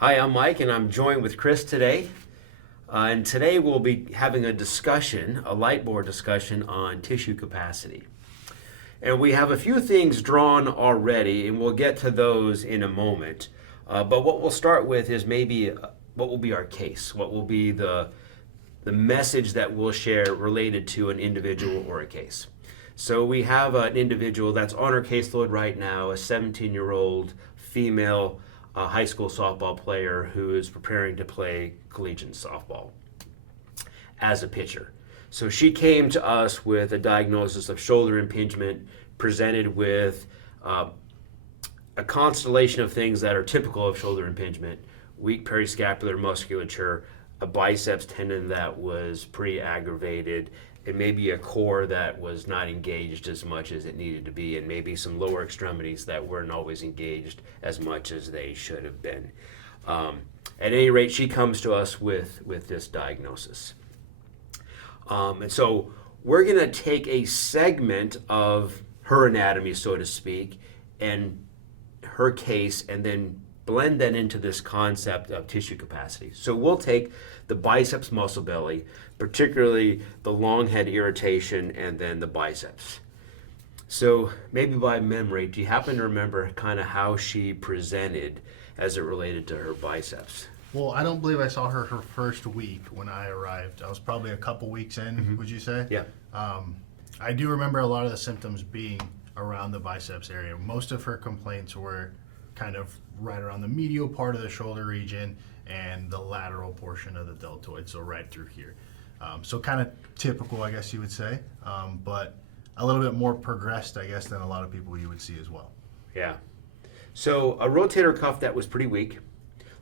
Hi, I'm Mike, and I'm joined with Chris today. And today we'll be having a discussion, a light board discussion on tissue capacity. And we have a few things drawn already, and we'll get to those in a moment. But what we'll start with is maybe what will be our case, what will be the message that we'll share related to an individual or a case. So we have an individual that's on our caseload right now, a 17-year-old female high school softball player who is preparing to play collegiate softball as a pitcher. So she came to us with a diagnosis of shoulder impingement, presented with a constellation of things that are typical of shoulder impingement: weak periscapular musculature, a biceps tendon that was pretty aggravated, and maybe a core that was not engaged as much as it needed to be, and maybe some lower extremities that weren't always engaged as much as they should have been. At any rate, she comes to us with this diagnosis. And so we're going to take a segment of her anatomy, so to speak, and her case, and then blend that into this concept of tissue capacity. So we'll take the biceps muscle belly, particularly the long head irritation, and then the biceps. So maybe by memory, do you happen to remember kind of how she presented as it related to her biceps? Well, I don't believe I saw her first week when I arrived. I was probably a couple weeks in, would you say? Yeah. I do remember a lot of the symptoms being around the biceps area. Most of her complaints were kind of right around the medial part of the shoulder region and the lateral portion of the deltoid, so right through here. So kind of typical, I guess you would say, but a little bit more progressed, I guess, than a lot of people you would see as well. Yeah. So a rotator cuff that was pretty weak,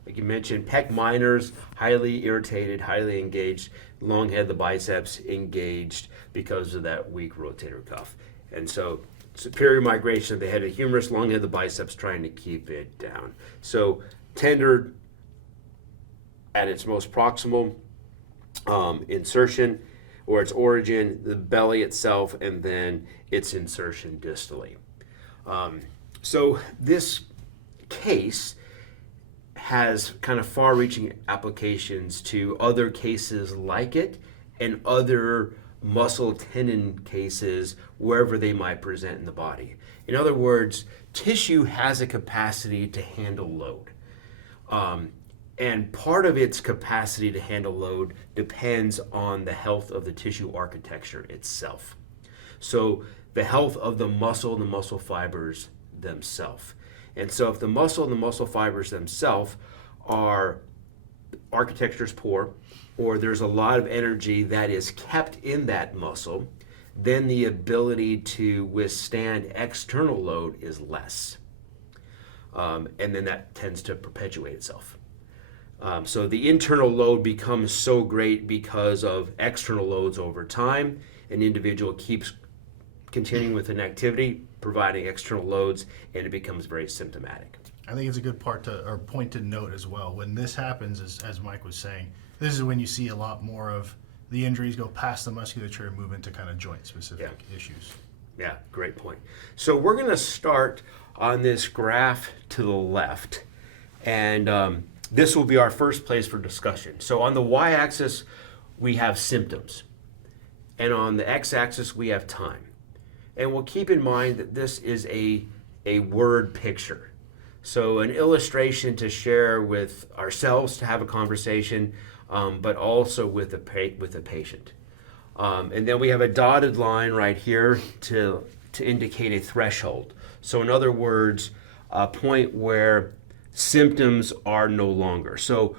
like you mentioned, pec minors, highly irritated, highly engaged, long head, the biceps engaged because of that weak rotator cuff. And so superior migration of the head of the humerus, long head, the biceps, trying to keep it down. So tender at its most proximal insertion, or its origin, the belly itself, and then its insertion distally. So this case has kind of far-reaching applications to other cases like it and other muscle tendon cases wherever they might present in the body. In other words, tissue has a capacity to handle load. And part of its capacity to handle load depends on the health of the tissue architecture itself. So the health of the muscle and the muscle fibers themselves. And so if the muscle and the muscle fibers themselves are architecture's poor, or there's a lot of energy that is kept in that muscle, then the ability to withstand external load is less. And then that tends to perpetuate itself. So the internal load becomes so great because of external loads over time. An individual keeps continuing with an activity, providing external loads, and it becomes very symptomatic. I think it's a good point to note as well. When this happens, as Mike was saying, this is when you see a lot more of the injuries go past the musculature and move into kind of joint-specific issues. Yeah, great point. So we're going to start on this graph to the left, and this will be our first place for discussion. So on the y-axis, we have symptoms, and on the x-axis, we have time. And we'll keep in mind that this is a word picture. So an illustration to share with ourselves, to have a conversation, but also with the patient. And then we have a dotted line right here to indicate a threshold. So in other words, a point where symptoms are no longer. So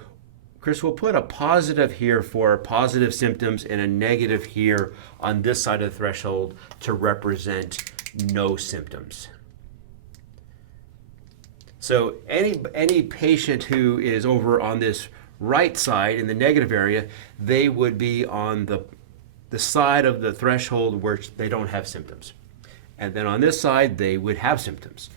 Chris, we'll put a positive here for positive symptoms and a negative here on this side of the threshold to represent no symptoms. So any patient who is over on this right side in the negative area, they would be on the side of the threshold where they don't have symptoms. And then on this side, they would have symptoms.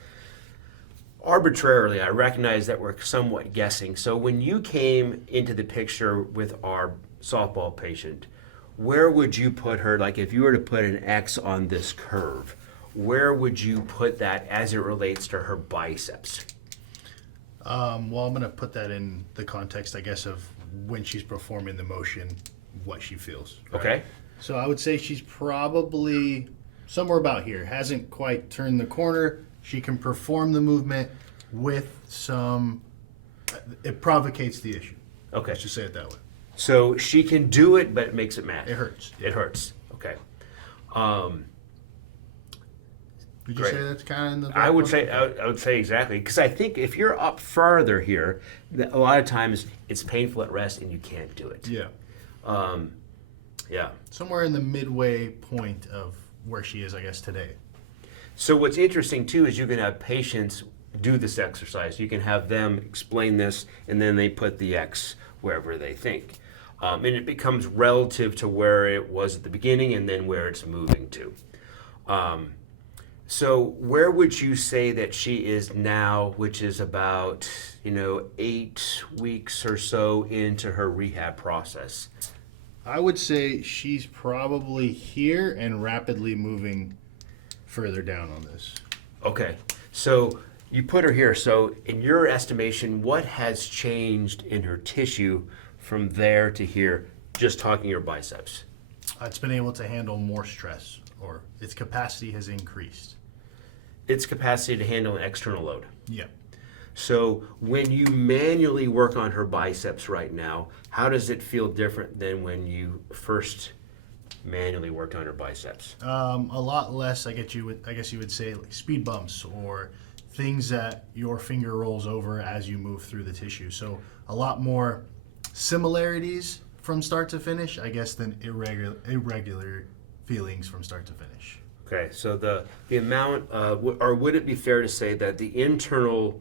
Arbitrarily, I recognize that we're somewhat guessing. So when you came into the picture with our softball patient, where would you put her? Like if you were to put an X on this curve, where would you put that as it relates to her biceps? Well, I'm going to put that in the context, I guess, of when she's performing the motion, what she feels. Right? Okay. So I would say she's probably somewhere about here. Hasn't quite turned the corner. She can perform the movement with some. It provocates the issue. Okay. Let's just say it that way. So she can do it, but it makes it mad. It hurts. It hurts. Okay. Would you Great. say that's kind of in the? I would say exactly, because I think if you're up farther here, a lot of times it's painful at rest and you can't do it. Yeah. Yeah. Somewhere in the midway point of where she is, I guess, today. So what's interesting too is you can have patients do this exercise. You can have them explain this, and then they put the X wherever they think, and it becomes relative to where it was at the beginning and then where it's moving to. So where would you say that she is now, which is about 8 weeks or so into her rehab process? I would say she's probably here and rapidly moving further down on this. Okay, so you put her here. So in your estimation, what has changed in her tissue from there to here, just talking your biceps? It's been able to handle more stress, or its capacity has increased. Its capacity to handle an external load. Yeah. So when you manually work on her biceps right now, how does it feel different than when you first manually worked on her biceps? A lot less, I guess you would say, like speed bumps or things that your finger rolls over as you move through the tissue. So a lot more similarities from start to finish, I guess, than irregular feelings from start to finish. Okay, so the amount, or would it be fair to say that the internal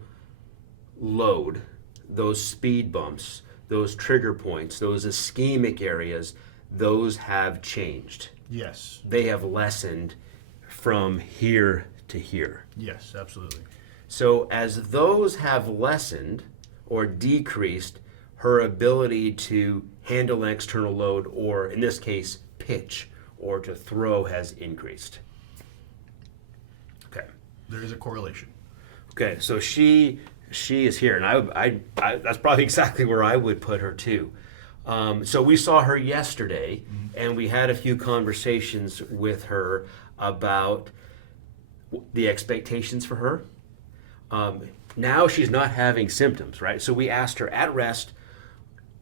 load, those speed bumps, those trigger points, those ischemic areas, those have changed? Yes. They have lessened from here to here. Yes, absolutely. So as those have lessened or decreased, her ability to handle an external load, or in this case, pitch or to throw, has increased. Okay. There is a correlation. Okay, so she is here, and I that's probably exactly where I would put her too. So we saw her yesterday, and we had a few conversations with her about the expectations for her. Now she's not having symptoms, right? So we asked her at rest,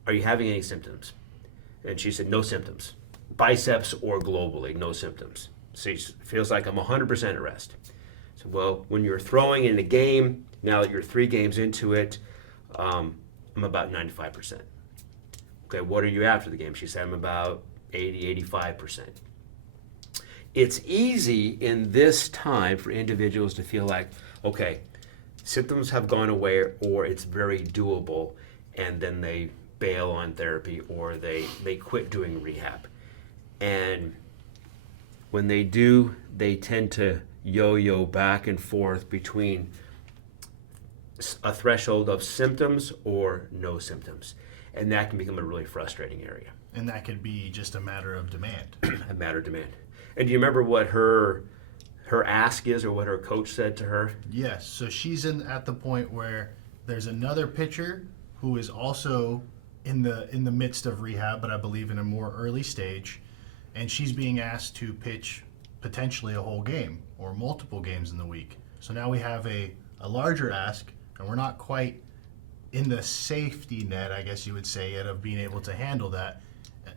"Are you having any symptoms?" And she said, "No symptoms, biceps or globally, no symptoms." So she feels like I'm 100% at rest. So, well, when you're throwing in a game, now that you're 3 games into it, I'm about 95%. Okay, what are you after the game? She said, I'm about 85%. It's easy in this time for individuals to feel like, okay, symptoms have gone away, or it's very doable, and then they bail on therapy, or they quit doing rehab. And when they do, they tend to yo-yo back and forth between a threshold of symptoms or no symptoms. And that can become a really frustrating area. And that could be just a matter of demand. A matter of demand. And do you remember what her ask is, or what her coach said to her? Yes. So she's at the point where there's another pitcher who is also in the midst of rehab, but I believe in a more early stage, and she's being asked to pitch potentially a whole game or multiple games in the week. So now we have a larger ask, and we're not quite in the safety net, I guess you would say, yet, of being able to handle that.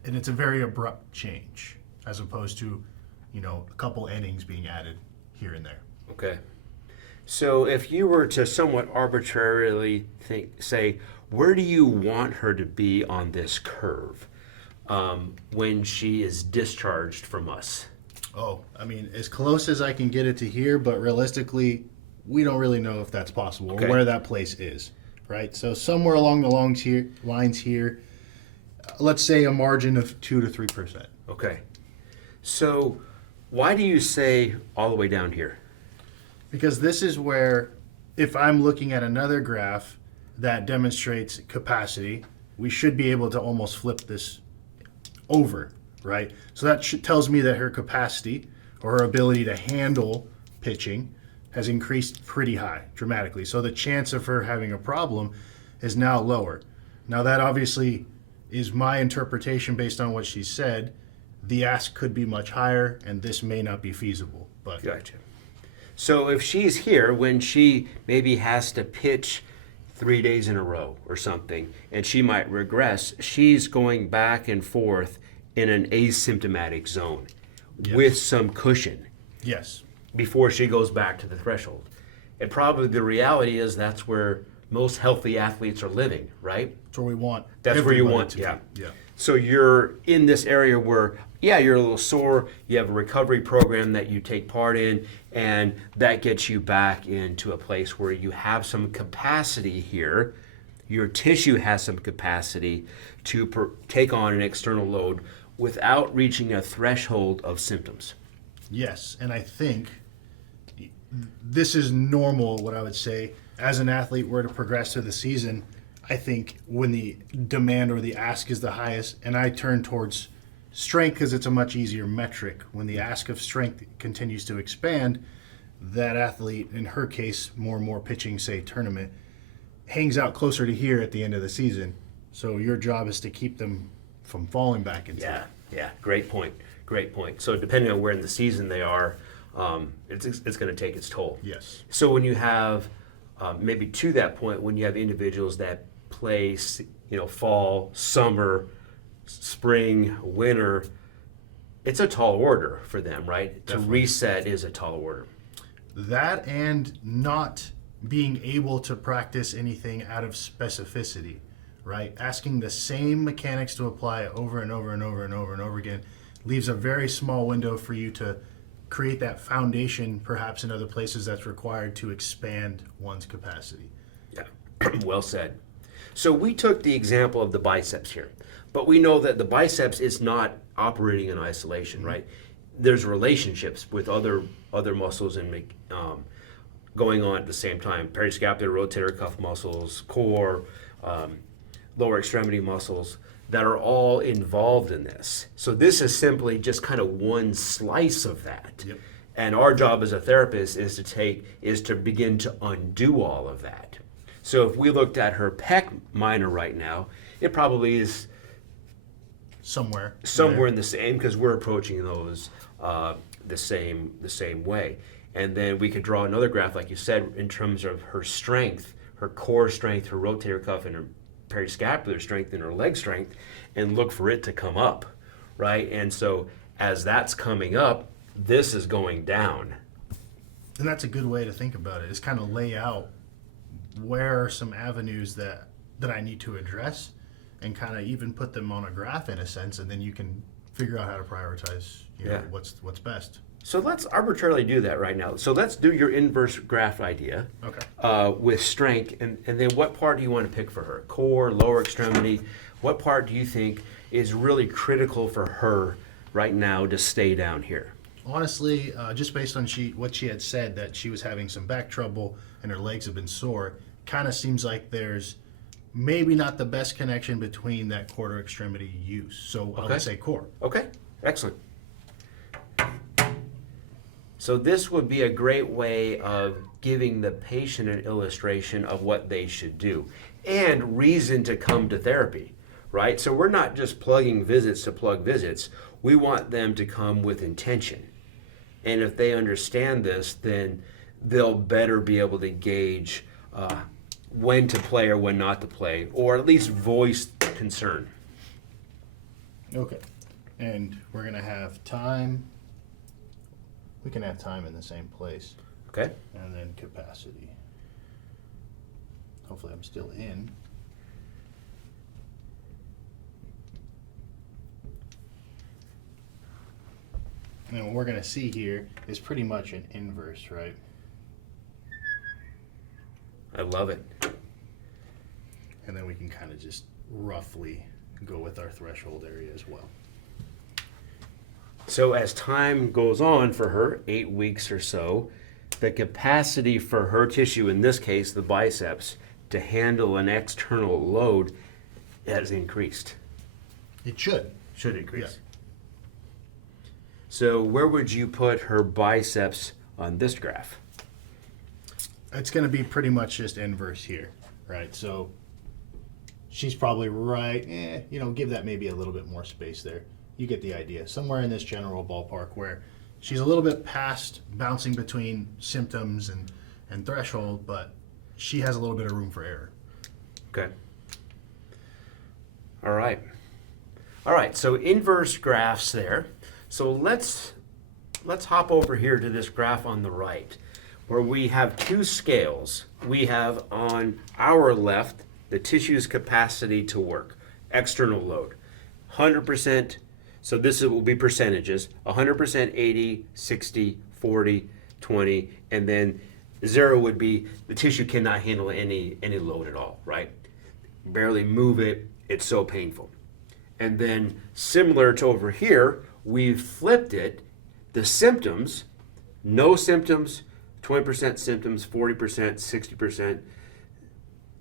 And it's a very abrupt change as opposed to, a couple innings being added here and there. Okay. So if you were to somewhat arbitrarily say, where do you want her to be on this curve when she is discharged from us? Oh, I mean, as close as I can get it to here, but realistically, we don't really know if that's possible Okay. or where that place is, right? So somewhere along the lines here, let's say a margin of 2 to 3%. Okay. So why do you say all the way down here? Because this is where, if I'm looking at another graph that demonstrates capacity, we should be able to almost flip this over, right? So that tells me that her capacity or her ability to handle pitching has increased pretty high, dramatically. So the chance of her having a problem is now lower. Now, that obviously is my interpretation based on what she said. The ask could be much higher, and this may not be feasible. But Gotcha. So if she's here when she maybe has to pitch 3 days in a row or something, and she might regress, she's going back and forth in an asymptomatic zone with some cushion yes, before she goes back to the threshold. And probably the reality is that's where most healthy athletes are living, right? that's where we want. That's where you everybody want, to yeah. be. Yeah. So you're in this area where, yeah, you're a little sore, you have a recovery program that you take part in, and that gets you back into a place where you have some capacity here. Your tissue has some capacity to take on an external load without reaching a threshold of symptoms. Yes, and I think this is normal, what I would say. As an athlete were to progress through the season, I think when the demand or the ask is the highest, and I turn towards strength because it's a much easier metric, when the ask of strength continues to expand, that athlete, in her case, more and more pitching, say, tournament, hangs out closer to here at the end of the season. So your job is to keep them from falling back into Yeah, it. yeah, great point, great point. So depending on where in the season they are, it's going to take its toll. Yes. So when you have maybe to that point, when you have individuals that play, fall, summer, spring, winter, it's a tall order for them, right? Definitely. To reset is a tall order. That and not being able to practice anything out of specificity, right? Asking the same mechanics to apply over and over and over and over and over again leaves a very small window for you to create that foundation, perhaps in other places that's required to expand one's capacity. Yeah, well said. So we took the example of the biceps here, but we know that the biceps is not operating in isolation, right? There's relationships with other muscles and going on at the same time. Periscapular, rotator cuff muscles, core, lower extremity muscles that are all involved in this. So this is simply just kind of one slice of that. Yep. And our job as a therapist is to begin to undo all of that. So if we looked at her pec minor right now, it probably is Somewhere in the same, because we're approaching those the same way. And then we could draw another graph, like you said, in terms of her strength, her core strength, her rotator cuff, and her periscapular strength and her leg strength, and look for it to come up, right? And so as that's coming up, this is going down. And that's a good way to think about it, is kind of lay out where are some avenues that I need to address, and kind of even put them on a graph in a sense, and then you can figure out how to prioritize Yeah. what's best. So let's arbitrarily do that right now. So let's do your inverse graph idea Okay. with strength, and then what part do you want to pick for her? Core, lower extremity, what part do you think is really critical for her right now to stay down here? Honestly, just based on what she had said, that she was having some back trouble and her legs have been sore, kind of seems like there's maybe not the best connection between that quarter extremity use. So I Okay. would say core. Okay, excellent. So this would be a great way of giving the patient an illustration of what they should do and reason to come to therapy, right? So we're not just plugging visits to plug visits. We want them to come with intention. And if they understand this, then they'll better be able to gauge when to play or when not to play, or at least voice concern. Okay. And we're going to have time. We can have time in the same place. Okay? And then capacity. Hopefully I'm still in. And what we're going to see here is pretty much an inverse, right? I love it. And then we can kind of just roughly go with our threshold area as well. So as time goes on for her, 8 weeks or so, the capacity for her tissue, in this case the biceps, to handle an external load has increased. It should. Should increase. Yeah. So where would you put her biceps on this graph? It's going to be pretty much just inverse here, right? So she's probably right, give that maybe a little bit more space there. You get the idea. Somewhere in this general ballpark where she's a little bit past bouncing between symptoms and threshold, but she has a little bit of room for error. Okay. All right. All right, so inverse graphs there. So let's hop over here to this graph on the right, where we have two scales. We have on our left the tissue's capacity to work, external load, 100%. So this will be percentages, 100%, 80, 60, 40, 20, and then 0 would be the tissue cannot handle any load at all, right? Barely move it, it's so painful. And then similar to over here, we've flipped it, the symptoms, no symptoms, 20% symptoms, 40%, 60%,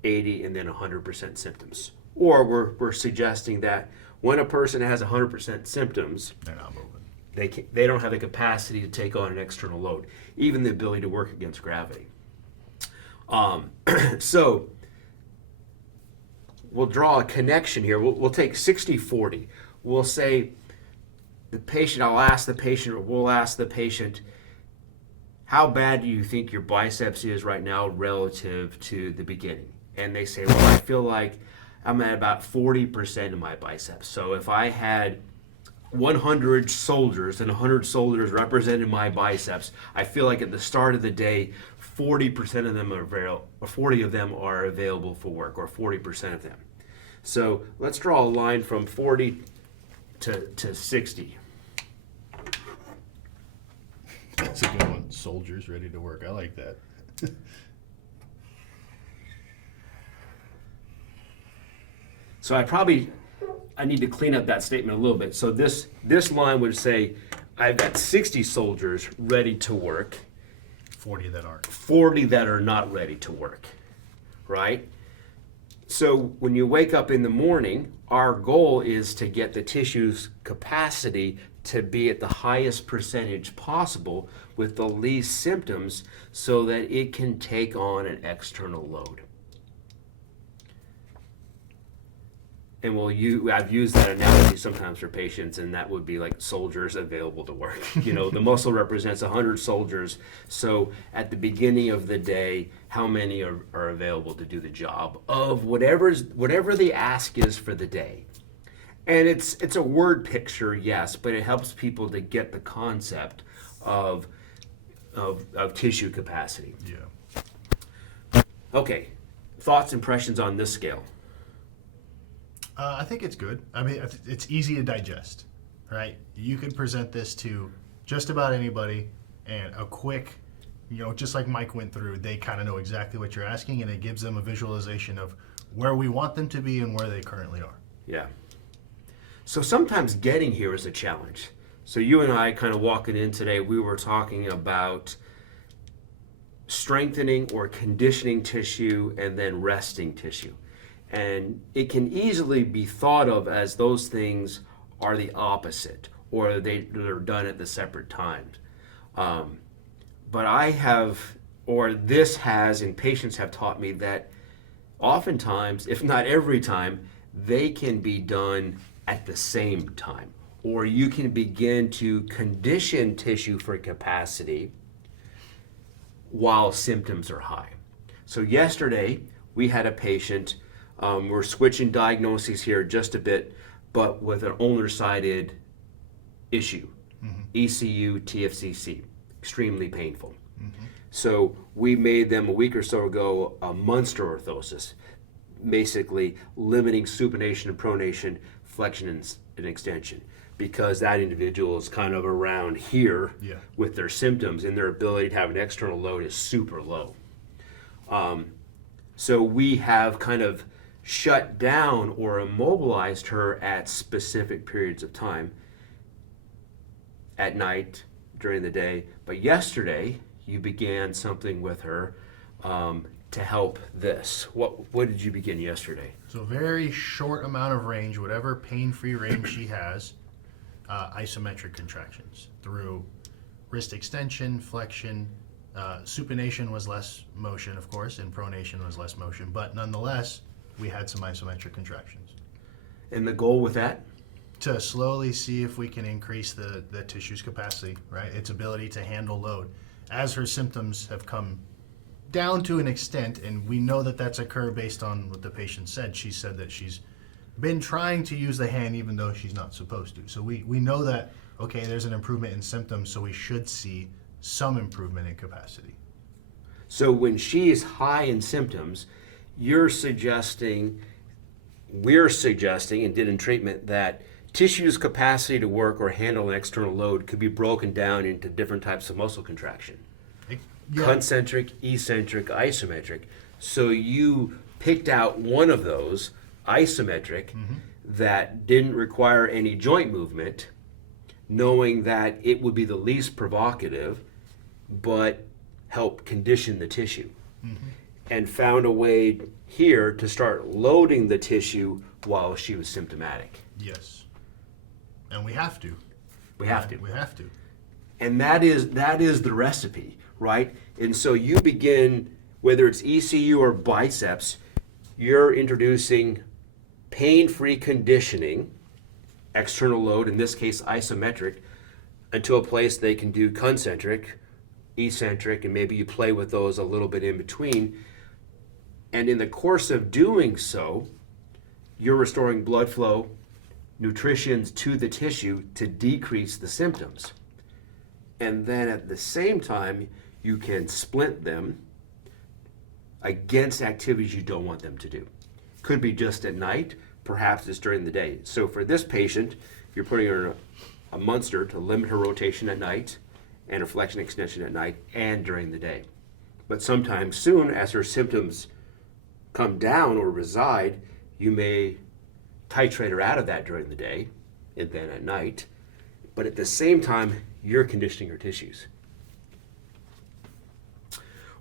80, and then 100% symptoms. Or we're suggesting that when a person has 100% symptoms, They're not moving. they don't have the capacity to take on an external load, even the ability to work against gravity. So we'll draw a connection here. We'll take 60-40. We'll say we'll ask the patient, how bad do you think your biceps is right now relative to the beginning? And they say, well, I feel like I'm at about 40% of my biceps. So if I had 100 soldiers and 100 soldiers represented my biceps, I feel like at the start of the day, 40% of them are 40 of them are available for work, or 40% of them. So let's draw a line from 40 to 60. That's a good one. Soldiers ready to work. I like that. So I need to clean up that statement a little bit. So this line would say, I've got 60 soldiers ready to work, 40 that aren't. 40 that are not ready to work, right? So when you wake up in the morning, our goal is to get the tissue's capacity to be at the highest percentage possible with the least symptoms so that it can take on an external load. And I've used that analogy sometimes for patients, and that would be like soldiers available to work. The muscle represents 100 soldiers. So at the beginning of the day, how many are available to do the job of whatever the ask is for the day? And it's a word picture, yes, but it helps people to get the concept of tissue capacity. Yeah. Okay, thoughts, impressions on this scale? I think it's good. I mean, it's easy to digest, right? You could present this to just about anybody, and a quick, just like Mike went through, they kind of know exactly what you're asking, and it gives them a visualization of where we want them to be and where they currently are. Yeah. So sometimes getting here is a challenge. So you and I kind of walking in today, we were talking about strengthening or conditioning tissue and then resting tissue. And it can easily be thought of as those things are the opposite, or they're done at the separate times. But and patients have taught me that oftentimes, if not every time, they can be done at the same time. Or you can begin to condition tissue for capacity while symptoms are high. So yesterday, we had a patient. We're switching diagnoses here just a bit, but with an ulnar-sided issue, ECU, TFCC, extremely painful. So we made them a week or so ago a Munster orthosis, basically limiting supination and pronation, flexion and extension, because that individual is kind of around here with their symptoms, and their ability to have an external load is super low. So we have kind of shut down or immobilized her at specific periods of time, at night, during the day. But yesterday, you began something with her to help this. What did you begin yesterday? So very short amount of range, whatever pain-free range she has, isometric contractions through wrist extension, flexion, Supination was less motion, of course, and pronation was less motion, but nonetheless, we had some isometric contractions. And the goal with that? To slowly see if we can increase the tissue's capacity, right? Its ability to handle load. As her symptoms have come down to an extent, and we know that that's occurred based on what the patient said. She said that she's been trying to use the hand even though she's not supposed to. So we know that, okay, there's an improvement in symptoms, so we should see some improvement in capacity. So when she is high in symptoms, we're suggesting, and did in treatment, that tissue's capacity to work or handle an external load could be broken down into different types of muscle contraction. Yeah. Concentric, eccentric, isometric. So you picked out one of those, isometric, that didn't require any joint movement, knowing that it would be the least provocative, but help condition the tissue. And found a way here to start loading the tissue while she was symptomatic. Yes. And we have to. We have to. We have to. And that is the recipe, right? And so you begin, whether it's ECU or biceps, you're introducing pain-free conditioning, external load, in this case isometric, until a place they can do concentric, eccentric, and maybe you play with those a little bit in between. And in the course of doing so, you're restoring blood flow, nutrition to the tissue to decrease the symptoms. And then at the same time, you can splint them against activities you don't want them to do. Could be just at night, perhaps it's during the day. So for this patient, you're putting her in a Munster to limit her rotation at night and a flexion extension at night and during the day. But sometime soon, as her symptoms come down or reside, you may titrate her out of that during the day and then at night. But at the same time, you're conditioning her tissues,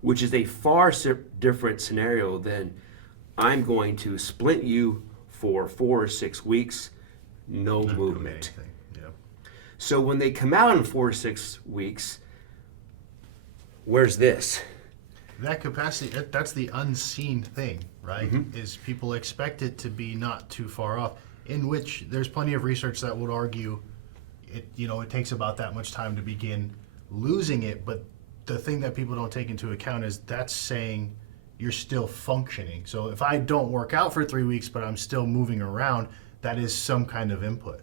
which is a far different scenario than I'm going to splint you for 4 or 6 weeks, no Not doing movement. anything. Yeah. So when they come out in 4 to 6 weeks, where's this? That capacity, that's the unseen thing, right? Is people expect it to be not too far off, in which there's plenty of research that would argue it takes about that much time to begin losing it, but the thing that people don't take into account is that's saying you're still functioning. So if I don't work out for 3 weeks, but I'm still moving around, that is some kind of input,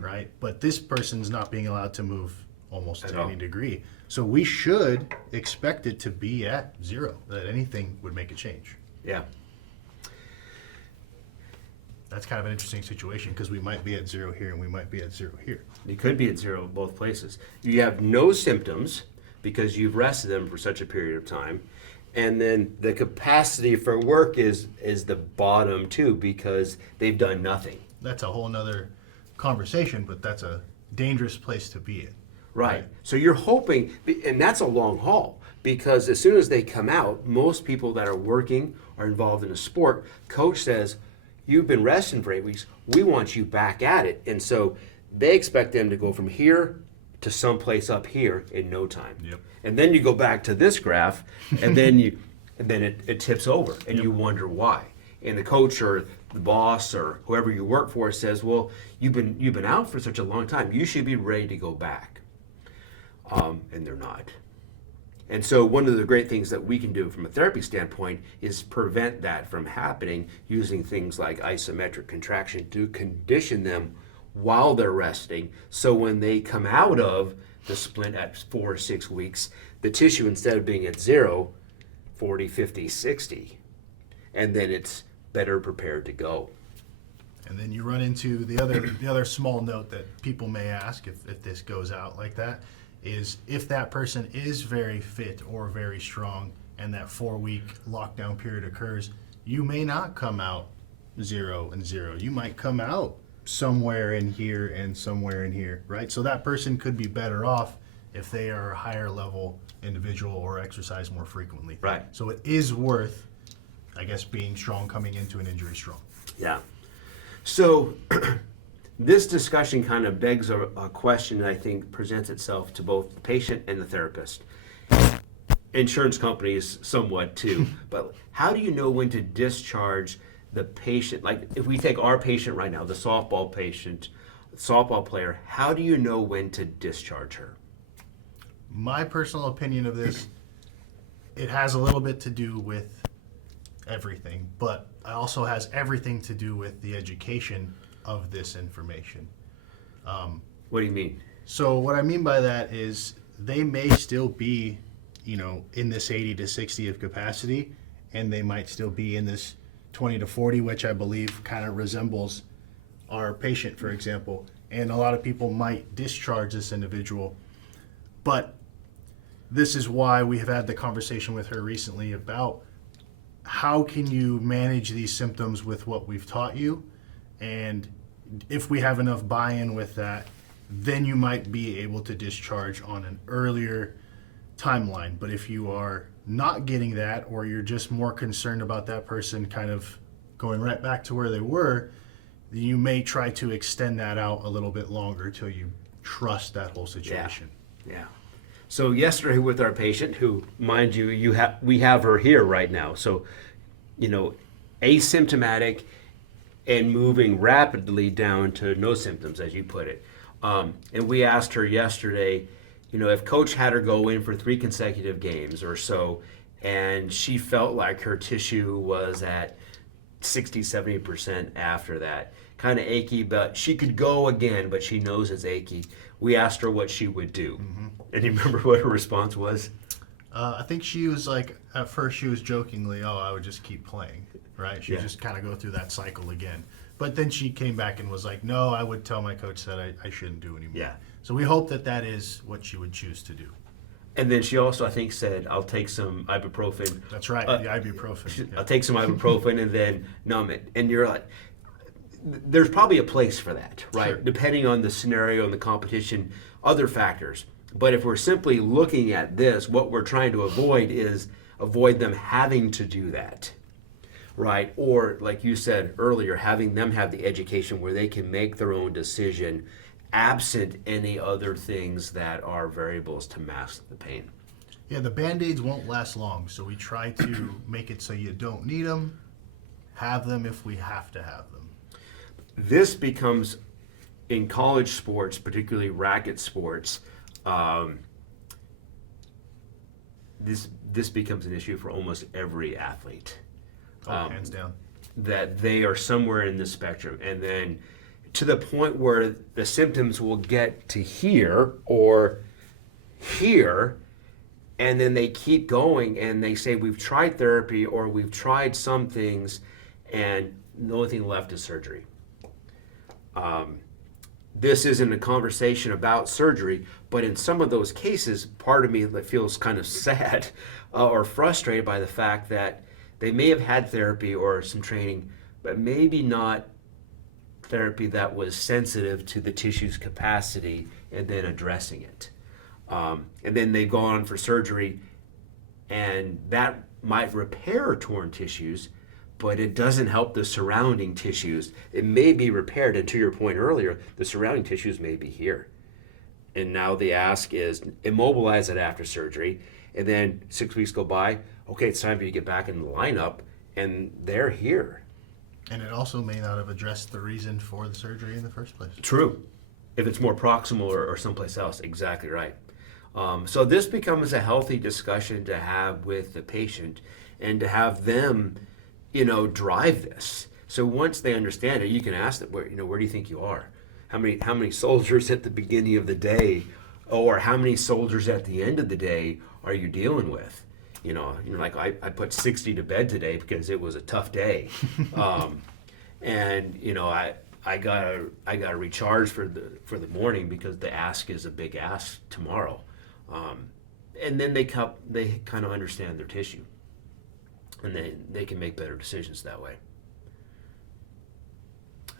right? But this person's not being allowed to move almost At to all. any degree. So we should expect it to be at zero, that anything would make a change. Yeah. That's kind of an interesting situation because we might be at zero here and we might be at zero here. You could be at zero both places. You have no symptoms because you've rested them for such a period of time. And then the capacity for work is the bottom too because they've done nothing. That's a whole nother conversation, but that's a dangerous place to be in. Right. So you're hoping, and that's a long haul because as soon as they come out, most people that are working or involved in a sport, coach says, you've been resting for 8 weeks, we want you back at it. And so they expect them to go from here to someplace up here in no time. Yep. And then you go back to this graph, and then it tips over, and you wonder why. And the coach or the boss or whoever you work for says, "Well, you've been out for such a long time. You should be ready to go back." And they're not. And so one of the great things that we can do from a therapy standpoint is prevent that from happening using things like isometric contraction to condition them while they're resting. So when they come out of the splint at 4 or 6 weeks, the tissue, instead of being at 0, 40, 50, 60, and then it's better prepared to go. And then you run into the other small note that people may ask if this goes out like that is if that person is very fit or very strong and that 4-week lockdown period occurs, you may not come out 0 and 0. You might come out somewhere in here and somewhere in here, right? So that person could be better off if they are a higher level individual or exercise more frequently. Right. So it is worth, I guess, being strong coming into an injury strong. Yeah. So this discussion kind of begs a question that I think presents itself to both the patient and the therapist. insurance companies somewhat too. But how do you know when to discharge the patient? Like if we take our patient right now, the softball patient, softball player, how do you know when to discharge her? My personal opinion of this, it has a little bit to do with everything, but it also has everything to do with the education of this information. What do you mean? So what I mean by that is they may still be, in this 80 to 60 of capacity, and they might still be in this 20 to 40, which I believe kind of resembles our patient, for example. And a lot of people might discharge this individual, but this is why we have had the conversation with her recently about how can you manage these symptoms with what we've taught you, and if we have enough buy-in with that, then you might be able to discharge on an earlier timeline. But if you are not getting that, or you're just more concerned about that person kind of going right back to where they were, then you may try to extend that out a little bit longer till you trust that whole situation. Yeah. So yesterday with our patient, who, mind you, we have her here right now. So, asymptomatic and moving rapidly down to no symptoms, as you put it. And we asked her yesterday, if coach had her go in for 3 consecutive games or so, and she felt like her tissue was at 60, 70% after that, kind of achy, but she could go again, but she knows it's achy. We asked her what she would do. Mm-hmm. And you remember what her response was? I think she was like, at first she was jokingly, I would just keep playing, right? She would just kind of go through that cycle again. But then she came back and was like, no, I would tell my coach that I shouldn't do anymore. Yeah. So we hope that is what she would choose to do. And then she also, I think, said, I'll take some ibuprofen. That's right, the ibuprofen. I'll take some ibuprofen and then numb it. And you're like, there's probably a place for that, right? Sure. Depending on the scenario and the competition, other factors. But if we're simply looking at this, what we're trying to avoid them having to do that, right? Or like you said earlier, having them have the education where they can make their own decision absent any other things that are variables to mask the pain. Yeah, the Band-Aids won't last long, so we try to make it so you don't need them, have them if we have to have them. This becomes, in college sports, particularly racket sports, this becomes an issue for almost every athlete. Hands down. That they are somewhere in the spectrum, and then to the point where the symptoms will get to here or here, and then they keep going and they say, we've tried therapy or we've tried some things, and the only thing left is surgery. This isn't a conversation about surgery, but in some of those cases, part of me feels kind of sad or frustrated by the fact that they may have had therapy or some training, but maybe not therapy that was sensitive to the tissue's capacity and then addressing it. And then they go on for surgery, and that might repair torn tissues, but it doesn't help the surrounding tissues. It may be repaired, and to your point earlier, the surrounding tissues may be here. And now the ask is immobilize it after surgery, and then 6 weeks go by, okay, it's time for you to get back in the lineup, and they're here. And it also may not have addressed the reason for the surgery in the first place. True. If it's more proximal or someplace else, exactly right. So this becomes a healthy discussion to have with the patient and to have them, drive this. So once they understand it, you can ask them, where do you think you are? How many soldiers at the beginning of the day, or how many soldiers at the end of the day are you dealing with? Like I put 60 to bed today because it was a tough day, and I gotta recharge for the morning because the ask is a big ask tomorrow, and then they kind of understand their tissue, and they can make better decisions that way.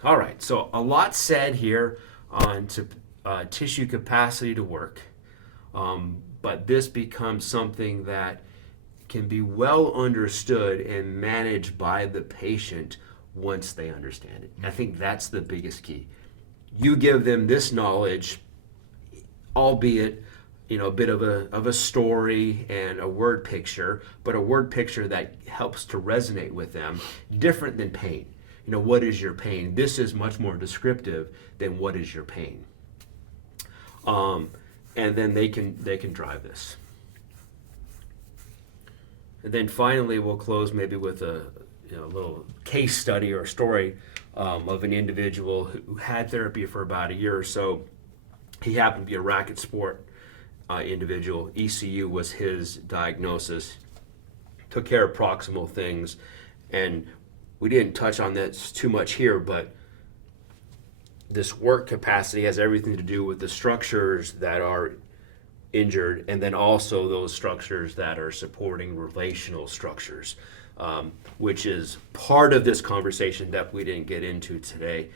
All right, so a lot said here on tissue capacity to work, but this becomes something that can be well understood and managed by the patient once they understand it. I think that's the biggest key. You give them this knowledge, albeit, a bit of a story and a word picture, but a word picture that helps to resonate with them, different than pain. What is your pain? This is much more descriptive than what is your pain. And then they can drive this. And then finally, we'll close maybe with a little case study or story of an individual who had therapy for about a year or so. He happened to be a racket sport individual. ECU was his diagnosis. Took care of proximal things, and we didn't touch on this too much here, but this work capacity has everything to do with the structures that are injured, and then also those structures that are supporting relational structures, which is part of this conversation that we didn't get into today.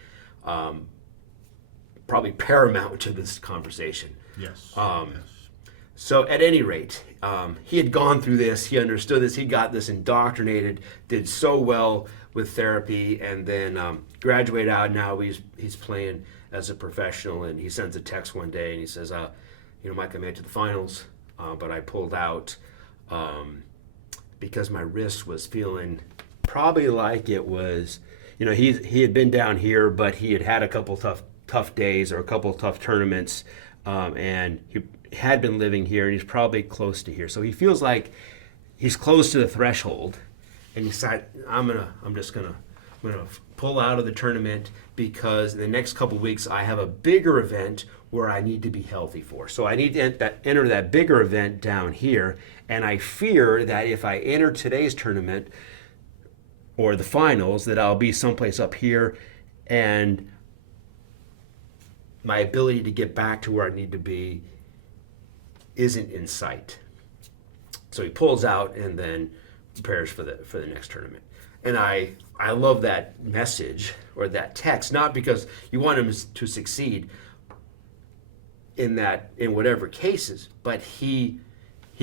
Probably paramount to this conversation. Yes. Yes. Yes. So at any rate, he had gone through this, he understood this, he got this indoctrinated, did so well with therapy, and then graduated out. Now he's playing as a professional, and he sends a text one day and he says, Mike, I made it to the finals, but I pulled out because my wrist was feeling probably like it was, he had been down here, but he had a couple tough days or a couple of tough tournaments, and he had been living here, and he's probably close to here. So he feels like he's close to the threshold, and he decided, I'm just gonna pull out of the tournament because in the next couple of weeks I have a bigger event where I need to be healthy for. So I need to enter that bigger event down here, and I fear that if I enter today's tournament or the finals, that I'll be someplace up here, and my ability to get back to where I need to be isn't in sight. So he pulls out and then prepares for the next tournament. And I love that message or that text, not because you want him to succeed in whatever cases, but he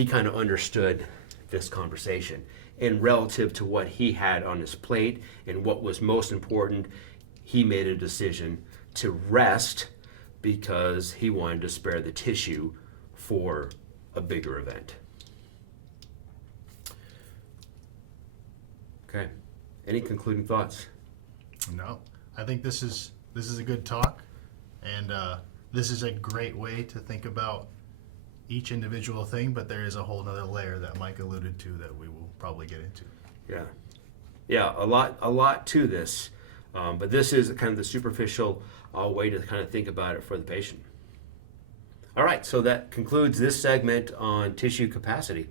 kind of understood this conversation, and relative to what he had on his plate and what was most important, he made a decision to rest because he wanted to spare the tissue for a bigger event. Okay. Any concluding thoughts? No, I think this is a good talk, and this is a great way to think about each individual thing. But there is a whole other layer that Mike alluded to that we will probably get into. Yeah, a lot to this, but this is kind of the superficial way to kind of think about it for the patient. All right, so that concludes this segment on tissue capacity.